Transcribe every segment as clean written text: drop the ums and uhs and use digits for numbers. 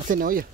Hacen, oye.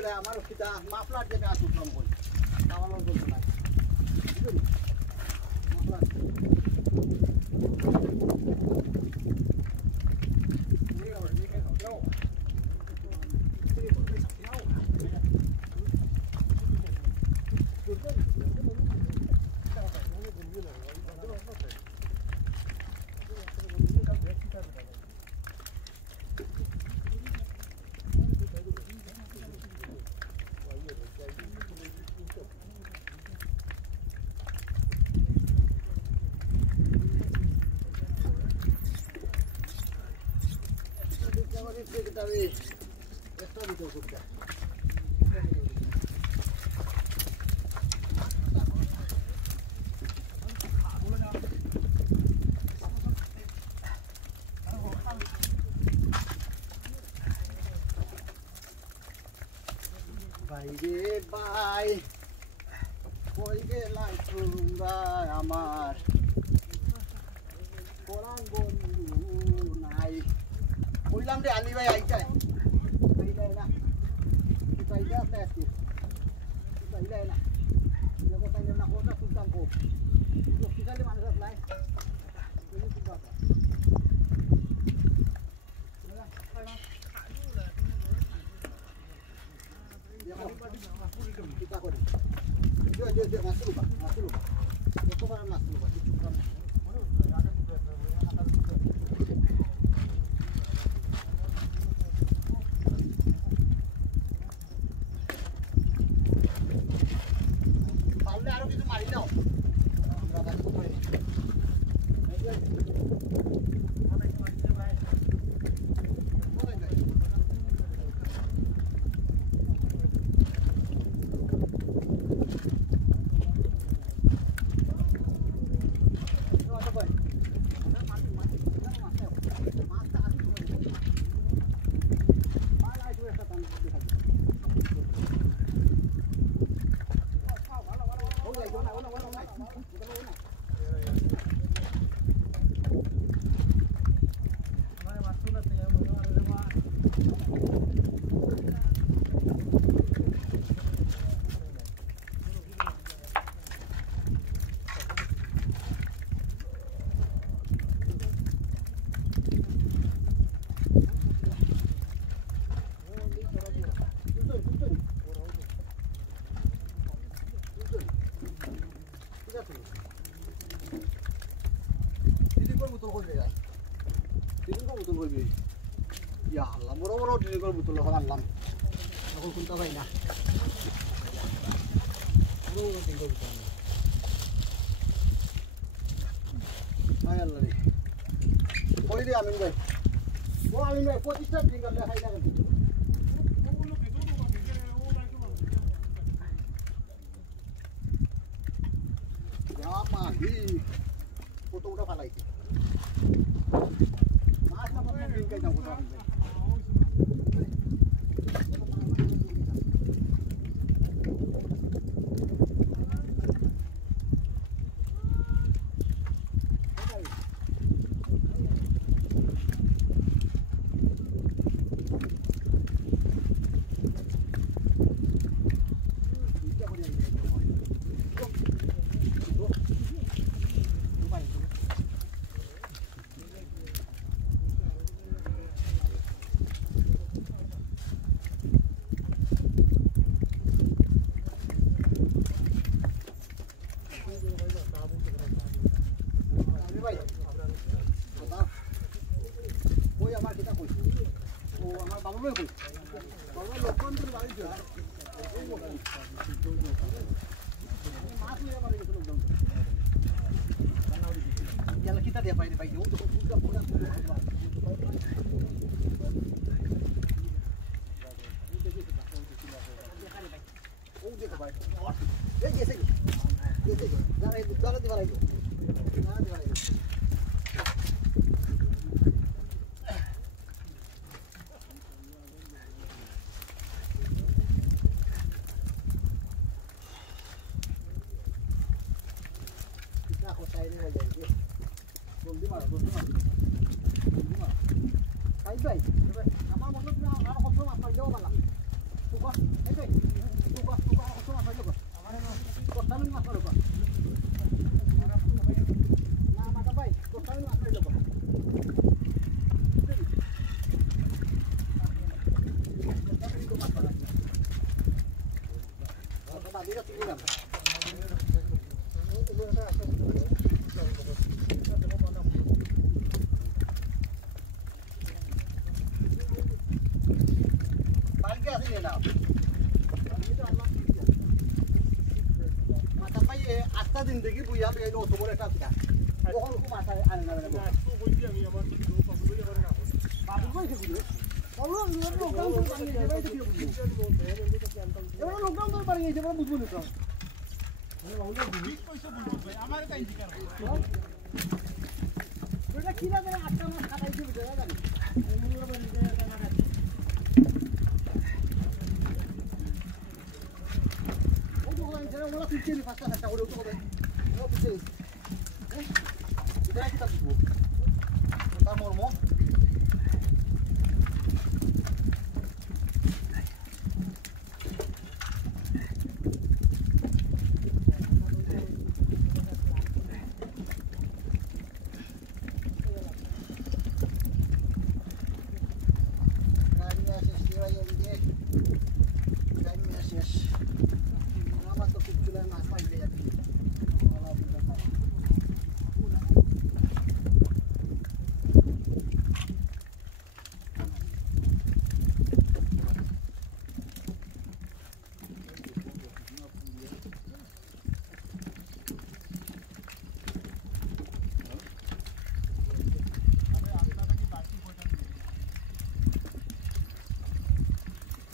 Amaros kita maflar je ka sutra mo. Tawalon ko na. Maflar. Bye. Koi ke lai turunga amar. Korang bondu nai. Ulang de ali bai ai chai. Bai dai na. Bai dai na ti. Bai dai na. Yo ko tanya na kota sultan ko. Yo kita le mana lai. Ini sudah. Dia masuk lupa. Itu kan masuk lupa. Itu kan. Paling harus itu mari dong. Berapa itu boleh? Drink botol করবি ইয়া আল্লাহ বড় বড় drink botol এখন আনলাম এখন কোনটা ভাই না বড় বড় drink botol আয় আল্লাহ রে কই রে আমিন ভাই ও আমিন ভাই 25টা drink আনলে খাই না কিন্তু মাহি কতটা ফালাইছে মাছ না পাবো দিনকে যাও কোথা kita dia pakai pakai untuk buka buka oh dia kebaik eh yes jangan dimarahin aku saya ini aja জলদি মারো তাই ভাই আমার মনে তুমি আর কত মাছ পাইলেও পারলাম তুকা এই তুকা কত মাছ পাইলো আমার কত মিনিট মাছ পাইলো না মাথা ভাই কত মিনিট মাছ পাইলো বাদিরা তুই না আস্তা দিন দেখি বুইয়া এই অত বড় একটা পিঠা কখন খুব মাথা আনে না তো বলছি আমি আমার বাবুই করে না বাবুই কইছে বুঝলে ওরা লোকডাউন তো পানি দেবে তো কি বুঝলি এরা লোকডাউন তো পানি গেছে বড় বুঝবো না তো ওরা বুঝি কইছে বুঝবো আমার কাই দিকার ওটা কি লাগে আটটা মাস খাটাইছে বুঝা জানি ওরা পিছিয়ে নি পাঁচটা একটা করে উঠে হবে ওরা পিছিয়ে এটা kita buku kita mormo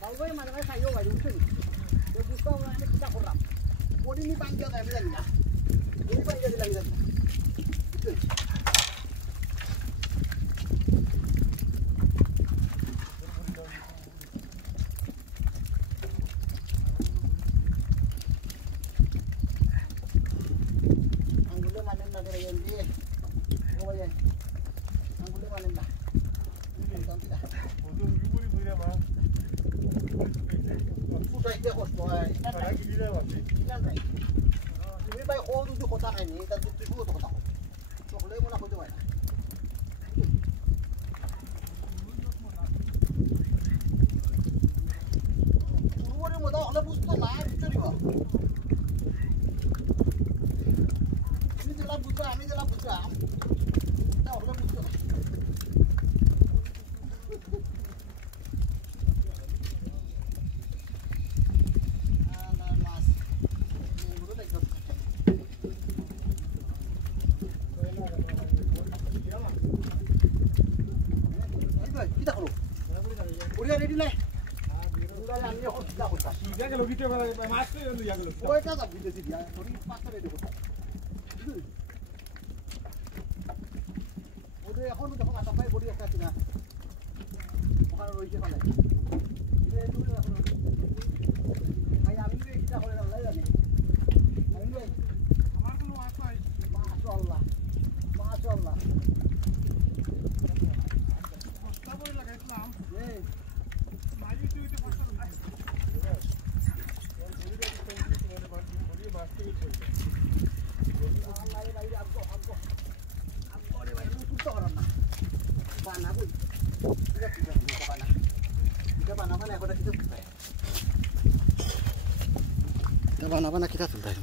Algo mana mana saya wajib mungkin. Dia buka orang ini kita koram. Bodi ni panjang kan bilang ya. Ini panjang bilang ya. Betul. Anggulnya mana nak dari yang dia? Oh ya. Anggulnya mana nak? Ini tak tidak. Bodoh ribut ribut ya bang. Futai dia kos boy. Sekarang gini dah wajib. Jangan baik. Ini baik orang tu kota ini, dan tu tu kota. Soalnya mana kau jawab? Orang muda orang buta lah, buta ni wah. Ini jelas buta, ini jelas buta. Tahu orang buta. kita kalau. Udah ready nih. Udah yang ini harus kita buka. Dia kalau video mas tu yang dia kalau. Oh, itu tak video sih dia. Ini pasal itu buka. Udah এখন দেখো মাথা পাই body একটা কিনা ওখানে রইছে ফলে এটা দূরে এখন ভাই আমি তো এটা করে আল্লাহ জানে আমি ভাই আমার কোনো আশা নাই মাশাআল্লাহ মাশাআল্লাহ কষ্ট করে লাগাইছিলাম এই মাঝি তুই তো কষ্ট নাই আল্লাহ ভাই আপকো अरे भाई तू तो orang mana? Mana pun. Kita tidak bisa mana. Kita mana aku dah kita. Kita mana kita sudah.